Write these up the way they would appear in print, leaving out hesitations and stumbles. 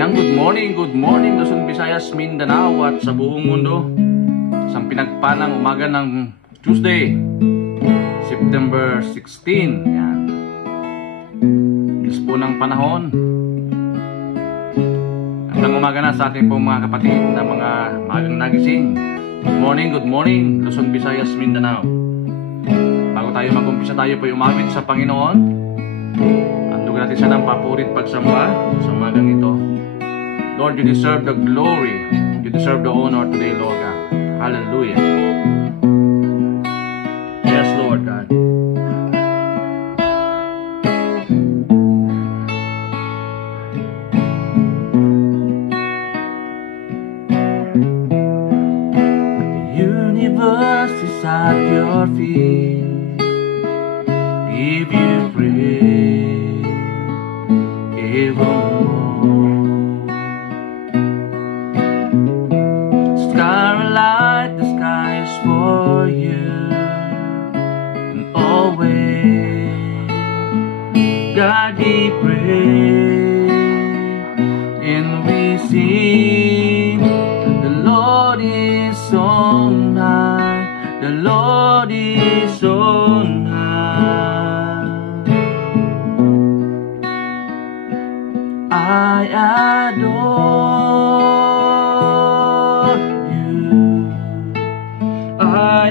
Ayan, good morning Luzon, Visayas, Mindanao at sa buong mundo. Isang pinagpalang umaga ng Tuesday, September 16. Ayan. Bilis po ng panahon. Hanggang umaga na sa ating pong mga kapatid na mga magang nagising. Good morning Luzon, Visayas, Mindanao. Bago tayo mag-umpisa, tayo po umawit sa Panginoon. Andugan natin siya ng papurit pagsamba sa umagang ito. Lord, you deserve the glory. You deserve the honor today, Lord God. Hallelujah. Yes, Lord God. The universe is at your feet. Give you praise evermore. Starlight, the sky is for you, and always God we pray, and we sing. The Lord is on high. The Lord is on high. I adore you. I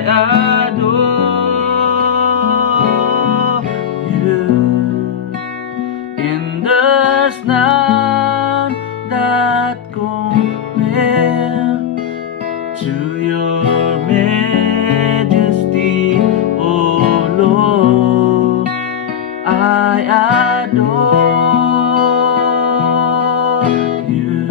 adore you. And there's none that compares to your majesty, oh Lord. I adore you.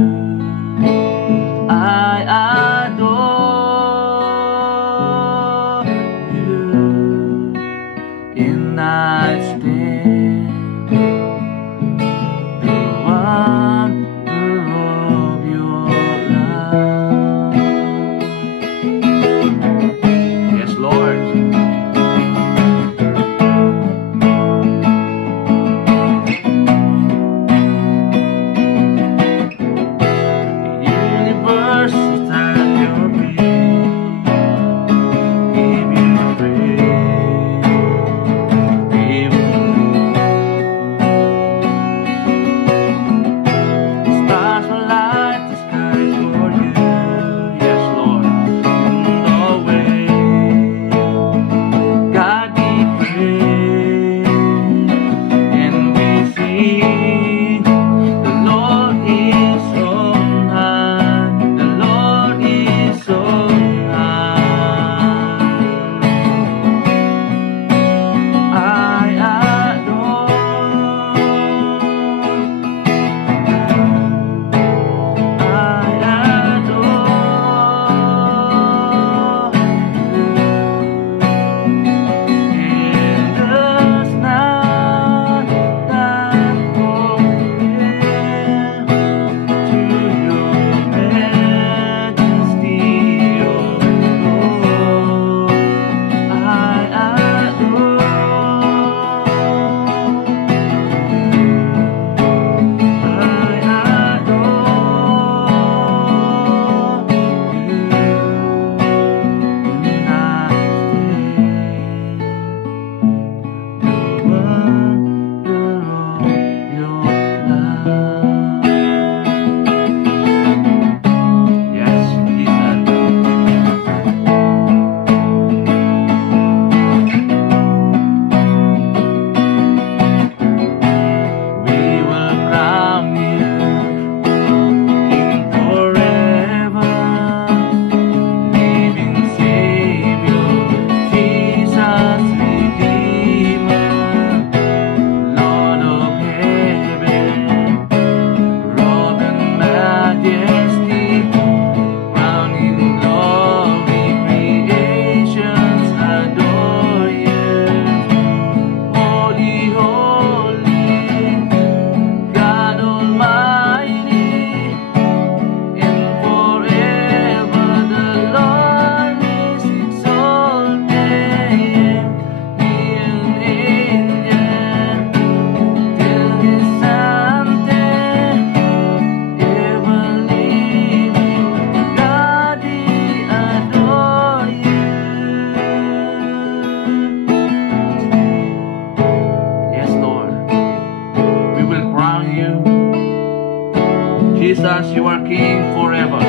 Jesus, you are King forever.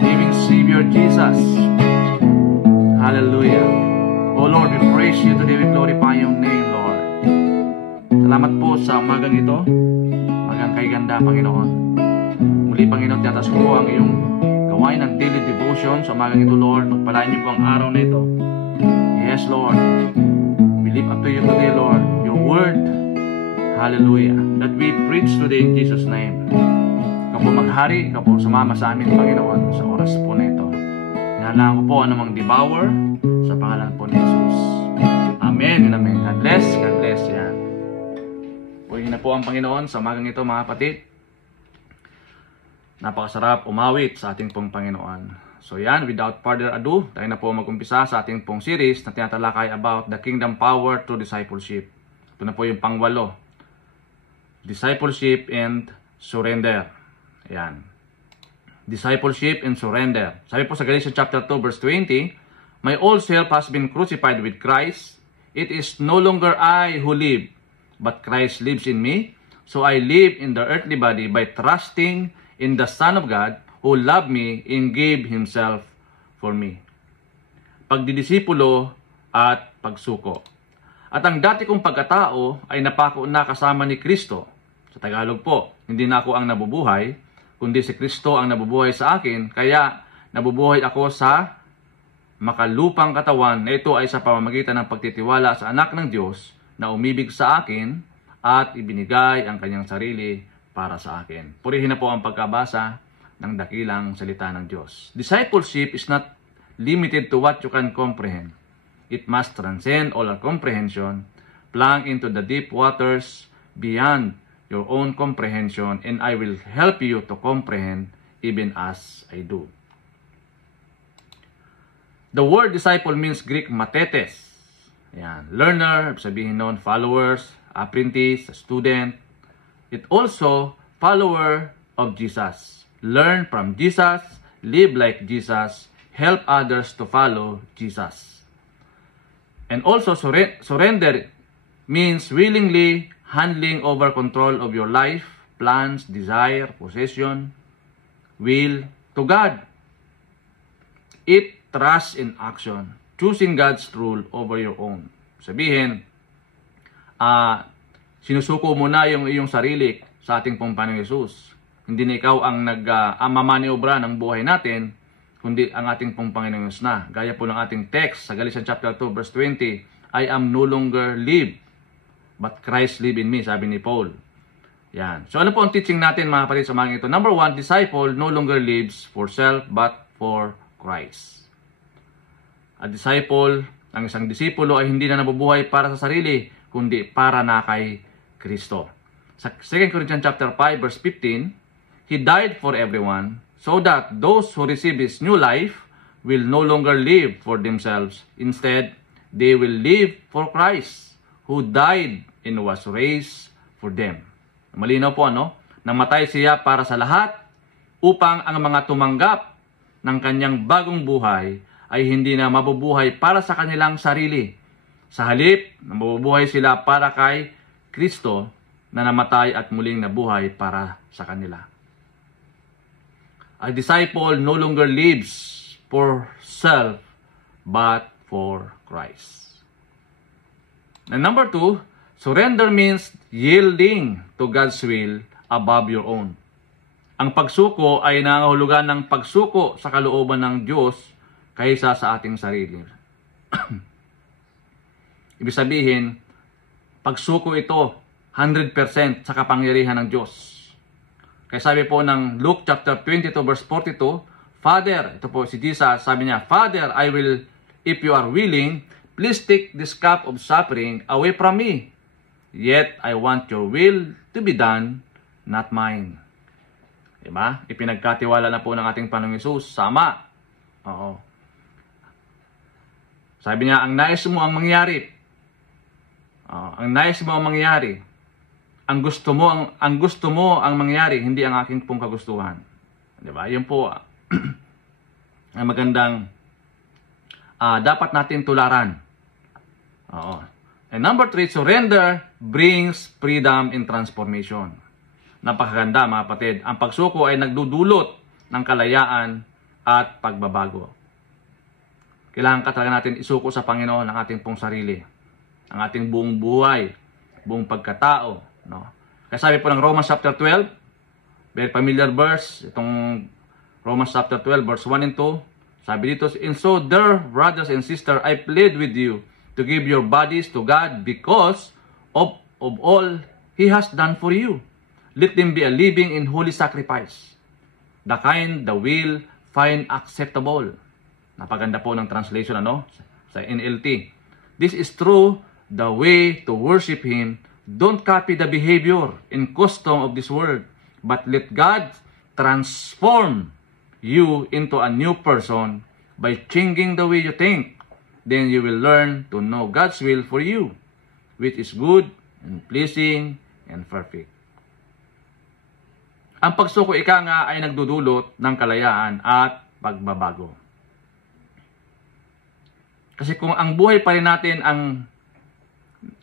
Living Savior Jesus. Hallelujah. Oh Lord, we praise you today. We glorify your name, Lord. Salamat po sa umagang ito. Umagang kay ganda, Panginoon. Muli, Panginoon, tiyatas ko po ang iyong gawain ng daily devotion sa umagang ito, Lord. Magpalain niyo po ang araw na ito. Yes, Lord. We lift up to you today, Lord, your word. Hallelujah. That we preach today in Jesus' name. Ikaw po maghari, ikaw po sumama sa amin, Panginoon, sa oras po na ito. Hinalaan ko po anumang devour sa pangalan po ni Jesus. Amen and amen. God bless. God bless. Yan. Purihin na po ang Panginoon sa umagang ito, mga kapatid. Napakasarap umawit sa ating pong Panginoon. So yan, without further ado, tayo na po mag-umpisa sa ating pong series na tinatalakay about the kingdom power through discipleship. Ito na po yung pang-8. Discipleship and surrender. Ayan. Discipleship and surrender. Sabi po sa Galatians chapter 2 verse 20, my old self has been crucified with Christ. It is no longer I who live, but Christ lives in me. So I live in the earthly body by trusting in the Son of God who loved me and gave Himself for me. Pagdidisipulo at pagsuko. At ang dati kong pagkatao ay napako na kasama ni Kristo. Sa Tagalog po, hindi na ako ang nabubuhay, kundi si Kristo ang nabubuhay sa akin, kaya nabubuhay ako sa makalupang katawan na ito ay sa pamamagitan ng pagtitiwala sa anak ng Diyos na umibig sa akin at ibinigay ang kanyang sarili para sa akin. Purihin na po ang pagkabasa ng dakilang salita ng Diyos. Discipleship is not limited to what you can comprehend. It must transcend all our comprehension, plunge into the deep waters beyond your own comprehension, and I will help you to comprehend even as I do. The word disciple means Greek matetes. Yan. Learner, sabihin nun, followers, apprentice, student. It also follower of Jesus. Learn from Jesus, live like Jesus, help others to follow Jesus. And also surrender means willingly handing over control of your life, plans, desire, possession, will to God. It trust in action, choosing God's rule over your own. Sabihin, sinusuko mo na yung iyong sarili sa ating pong Panginoong Hesus. Hindi na ikaw ang mamaniobra ng buhay natin, kundi ang ating pong Panginoong Diyos na. Gaya po ng ating text sa Galatians chapter 2 verse 20, I am no longer live, but Christ live in me, sabi ni Paul. Yan. So ano po ang teaching natin, mga kapatid, sa mga ito? Number 1, disciple no longer lives for self, but for Christ. A disciple, ang isang disipulo ay hindi na nabubuhay para sa sarili, kundi para na kay Kristo. Sa 2 Corinthians chapter 5 verse 15, He died for everyone, so that those who receive His new life will no longer live for themselves. Instead, they will live for Christ, who died and was raised for them. Malinaw po, ano? Namatay siya para sa lahat, upang ang mga tumanggap ng kanyang bagong buhay ay hindi na mabubuhay para sa kanilang sarili. Sa halip, mabubuhay sila para kay Kristo na namatay at muling nabuhay para sa kanila. A disciple no longer lives for self, but for Christ. And number 2, surrender means yielding to God's will above your own. Ang pagsuko ay nangahulugan ng pagsuko sa kalooban ng Diyos kaysa sa ating sarili. Ibig sabihin, pagsuko ito 100% sa kapangyarihan ng Diyos. Kaya sabi po ng Luke chapter 22 verse 42, Father, ito po si Jesus, sabi niya, Father, I will, if you are willing, please take this cup of suffering away from me. Yet I want your will to be done, not mine. Diba? Ipinagkatiwala na po ng ating Panginoong Hesus. Sama. Oo. Sabi niya, ang nais mo ang mangyari. Ang nais mo ang mangyari. Ang gusto mo ang mangyari, hindi ang aking pong kagustuhan. Diba? Yun po ang magandang dapat natin tularan. Oo. And number 3, surrender brings freedom and transformation. Napakaganda mga kapatid. Ang pagsuko ay nagdudulot ng kalayaan at pagbabago. Kailangan ka talaga natin isuko sa Panginoon ang ating pong sarili, ang ating buong buhay, buong pagkatao. No? Kaya sabi po ng Romans chapter 12, very familiar verse, itong Romans chapter 12, verse 1 and 2, sabi dito, and so, dear brothers and sisters, I plead with you to give your bodies to God because of all He has done for you. Let them be a living and holy sacrifice, the kind the will find acceptable. Napaganda po ng translation sa NLT. This is true the way to worship Him. Don't copy the behavior and custom of this world, but let God transform you into a new person by changing the way you think. Then you will learn to know God's will for you, which is good and pleasing and perfect. Ang pagsuko ika nga ay nagdudulot ng kalayaan at pagbabago. Kasi kung ang buhay pa rin natin ang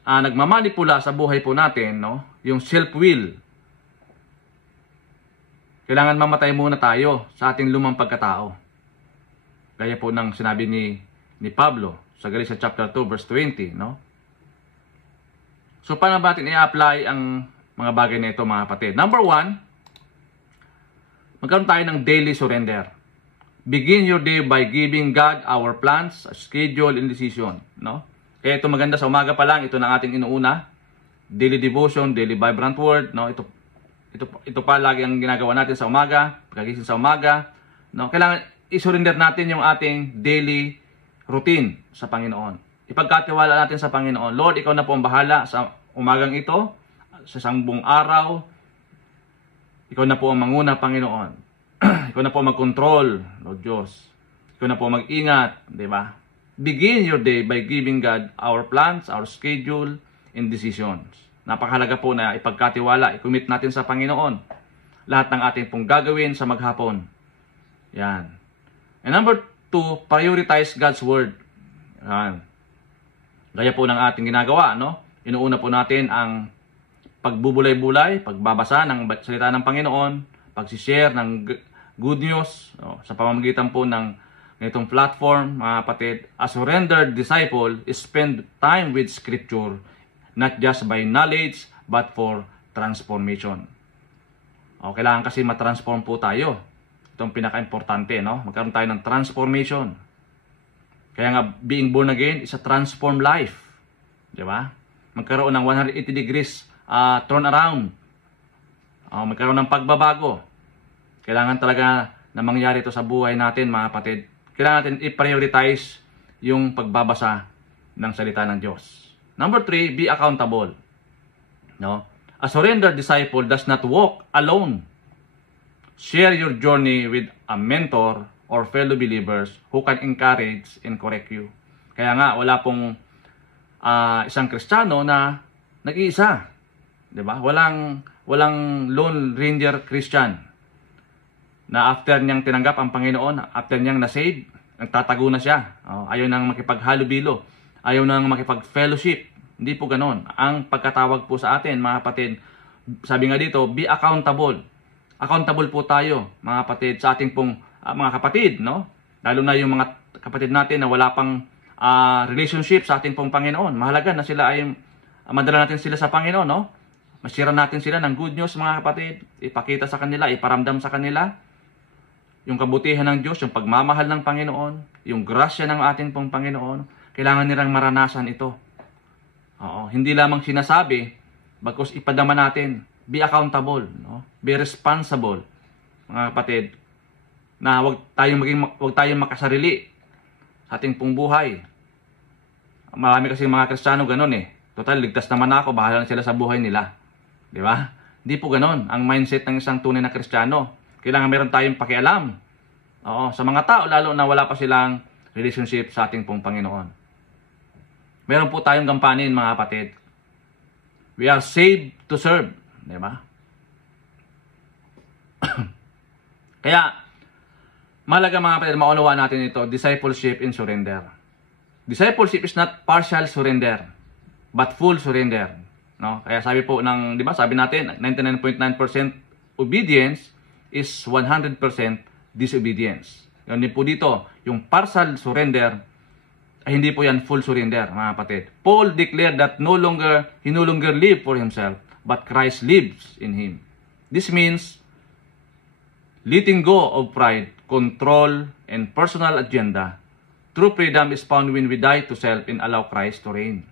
nagmamanipula sa buhay po natin, no, yung self-will, kailangan mamatay muna tayo sa ating lumang pagkatao. Gaya po ng sinabi ni Pablo sa Galatians chapter 2 verse 20, no? So paano ba natin i-apply ang mga bagay na ito mga kapatid? Number 1, magkaroon tayo ng daily surrender. Begin your day by giving God our plans, schedule, and decision, no? Kaya ito maganda sa umaga pa lang, ito na ating inuuna. Daily devotion, daily vibrant word, no? Ito pa lagi ang ginagawa natin sa umaga, pagkagising sa umaga, no? Kailangan i-surrender natin yung ating daily routine sa Panginoon. Ipagkatiwala natin sa Panginoon, Lord, ikaw na po ang bahala sa umagang ito, sa isang buong araw. Ikaw na po ang manguna, Panginoon. Ikaw na po mag-control, Lord Diyos. Ikaw na po mag-ingat, di ba? Begin your day by giving God our plans, our schedule, and decisions. Napakahalaga po na ipagkatiwala, i-commit natin sa Panginoon lahat ng ating pong gagawin sa maghapon. Yan. And number 2, prioritize God's Word. Yan. Gaya po ng ating ginagawa, no? Inuuna po natin ang pagbubulay-bulay, pagbabasa ng salita ng Panginoon, pagsishare ng good news, no? Sa pamamagitan po ng itong platform, mga kapatid. A surrendered disciple is spend time with Scripture, not just by knowledge, but for transformation. Kailangan kasi matransform po tayo. Itong pinaka-importante, no? Magkaroon tayo ng transformation. Kaya nga, being born again is a transformed life. Di ba? Magkaroon ng 180 degrees turn around. Magkaroon ng pagbabago. Kailangan talaga na mangyari ito sa buhay natin, mga kapatid. Kailangan natin i-prioritize yung pagbabasa ng salita ng Diyos. Number 3, be accountable. No? A surrendered disciple does not walk alone. Share your journey with a mentor or fellow believers who can encourage and correct you. Kaya nga, wala pong isang Kristiyano na nag-iisa. Diba? Walang lone ranger Christian na after niyang tinanggap ang Panginoon, after niyang na-save, nagtatago na siya. Ayaw nang makipaghalubilo. Ayaw nang makipag-fellowship. Hindi po ganon. Ang pagkatawag po sa atin, mga kapatid, sabi nga dito, be accountable. Accountable po tayo, mga kapatid, sa ating pong mga kapatid, no? Lalo na yung mga kapatid natin na wala pang relationship sa ating pong Panginoon. Mahalaga na sila ay madala natin sila sa Panginoon, no? Masira natin sila ng good news, mga kapatid. Ipakita sa kanila, iparamdam sa kanila yung kabutihan ng Diyos, yung pagmamahal ng Panginoon, yung grasya ng ating pong Panginoon. Kailangan nilang maranasan ito. Hindi lamang sinasabi, bagkus ipadama natin. Be accountable, no? Be responsible, mga kapatid, na wag tayong makasarili sa ating pong buhay. Marami kasi mga Kristiyano ganun eh. Total, ligtas naman ako, bahala na sila sa buhay nila. Di ba? Hindi po ganun ang mindset ng isang tunay na Kristiyano. Kailangan meron tayong pakialam. Sa mga tao, lalo na wala pa silang relationship sa ating pong Panginoon. Meron po tayong gampanin, mga kapatid. We are saved to serve. Di ba? Kaya, mahalaga, mga kapatid, maunawaan natin ito, discipleship in surrender. Discipleship is not partial surrender, but full surrender. No? Kaya sabi po ng, di ba, sabi natin, 99.9% obedience is 100% disobedience. Yun din po dito, yung partial surrender, ay hindi po yan full surrender, mga kapatid. Paul declared that he no longer live for himself, but Christ lives in him. This means letting go of pride, control, and personal agenda. True freedom is found when we die to self and allow Christ to reign.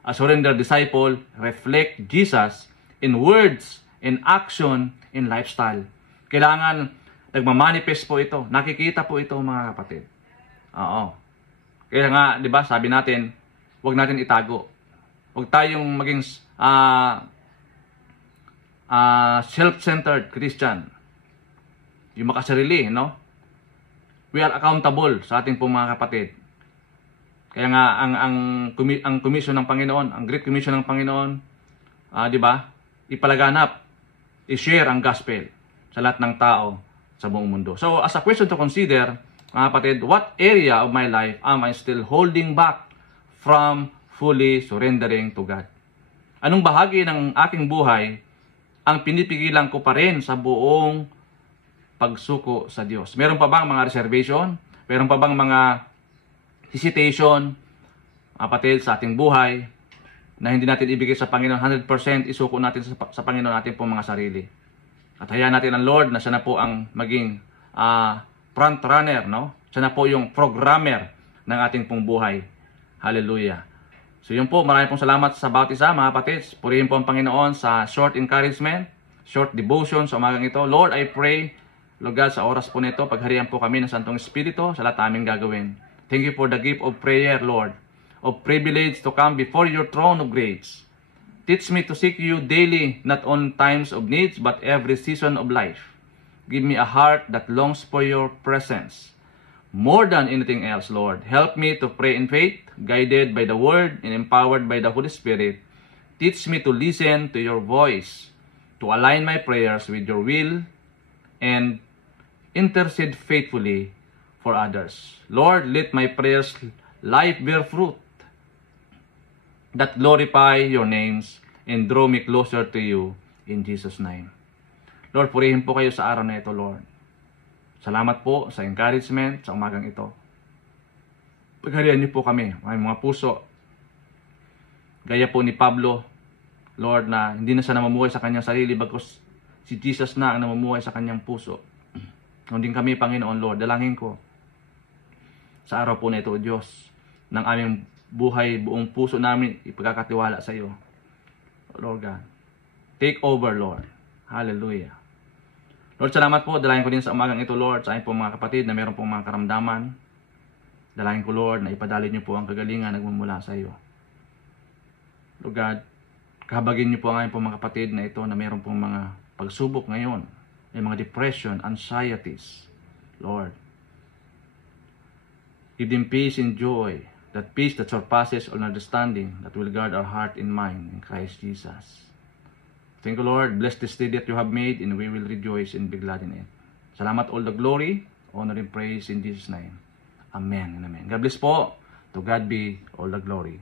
A surrendered disciple reflect Jesus in words, in action, in lifestyle. Kailangan nagmamanifest po ito. Nakikita po ito, mga kapatid. Oo. Kaya nga, di ba, sabi natin, huwag natin itago. Huwag tayong maging self-centered Christian. Yung makasarili, no? We are accountable sa ating pong mga kapatid. Kaya nga, ang commission ng Panginoon, ang Great Commission ng Panginoon, di ba, ipalaganap, i-share ang gospel sa lahat ng tao sa buong mundo. So, as a question to consider, mga kapatid, what area of my life am I still holding back from fully surrendering to God? Anong bahagi ng aking buhay ang pinipigilan ko pa rin sa buong pagsuko sa Diyos? Meron pa bang mga reservation? Meron pa bang mga hesitation, kapatid, sa ating buhay na hindi natin ibigay sa Panginoon 100%, isuko natin sa Panginoon natin po mga sarili. At hayaan natin ang Lord na siya na po ang maging front runner, no? Siya na po yung programmer ng ating pong buhay. Hallelujah. So yun po, maraming pong salamat sa bawat isa, mga kapatid. Purihin po ang Panginoon sa short encouragement, short devotion sa umagang ito. Lord, I pray, Lord God, sa oras po nito, pagharian po kami ng Santong Espiritu sa lahat aming gagawin. Thank you for the gift of prayer, Lord, of privilege to come before your throne of grace. Teach me to seek you daily, not on times of needs, but every season of life. Give me a heart that longs for your presence. More than anything else, Lord, help me to pray in faith, guided by the Word and empowered by the Holy Spirit. Teach me to listen to your voice, to align my prayers with your will, and intercede faithfully for others. Lord, let my prayers life bear fruit that glorify your names and draw me closer to you in Jesus' name. Lord, purihin po kayo sa araw na ito, Lord. Salamat po sa encouragement sa umagang ito. Pagharian niyo po kami, may mga puso. Gaya po ni Pablo, Lord, na hindi na siya namumuhay sa kanyang sarili, bagkus si Jesus na ang namumuhay sa kanyang puso. Nandun kami, Panginoon, Lord, dalangin ko sa araw po na ito, Diyos, ng aming buhay, buong puso namin, ipagkakatiwala sa iyo. Lord God, take over, Lord. Hallelujah. Lord, salamat po. Dalangin ko din sa umagang ito, Lord, sa aking po mga kapatid na meron pong mga karamdaman. Dalangin ko, Lord, na ipadali niyo po ang kagalingan nagmumula sa iyo. Lord God, kahabagin niyo po ang aking po mga kapatid na ito na meron pong mga pagsubok ngayon. May mga depression, anxieties. Lord, give them peace and joy, that peace that surpasses all understanding, that will guard our heart and mind in Christ Jesus. Thank you, Lord. Bless this day that you have made, and we will rejoice and be glad in it. Salamat, all the glory, honor, and praise in Jesus' name. Amen and amen. God bless po. To God be all the glory.